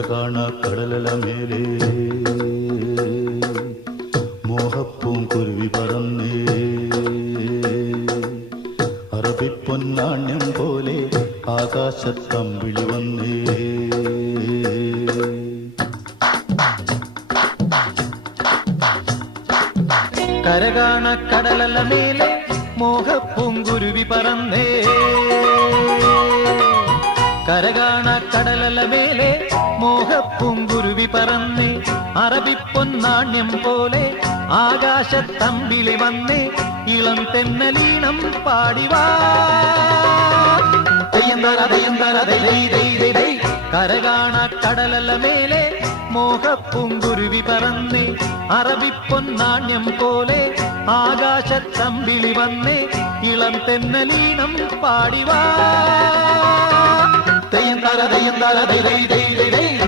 കരകാണ കടലല മേലേ മോഹപ്പൂങ്കുരുവി പറന്നേ അറബിപ്പൊന്നാണ്യം പോലെ ആകാശത്തമ്പിളി വന്നേ കരകാണ കടലല മേലെ മോഹപ്പൂങ്കുരുവി പറന്നേ കരകാണ കടലല മേലെ മോഹപ്പൂങ്കുരുവി പറന്നേ അറബിപ്പൊന്നാണ്യം പോലെ ആകാശത്തമ്പിളി വന്നേ ഇളം തെന്നലീണം പാടിവാ കരകാണ കടലല മേലെ മോഹപ്പൂങ്കുരുവി പറന്നേ അറബിപ്പൊന്നാണ്യം പോലെ ആകാശത്തമ്പിളി വന്നേ ഇളം തെന്നലീണം പാടിവാ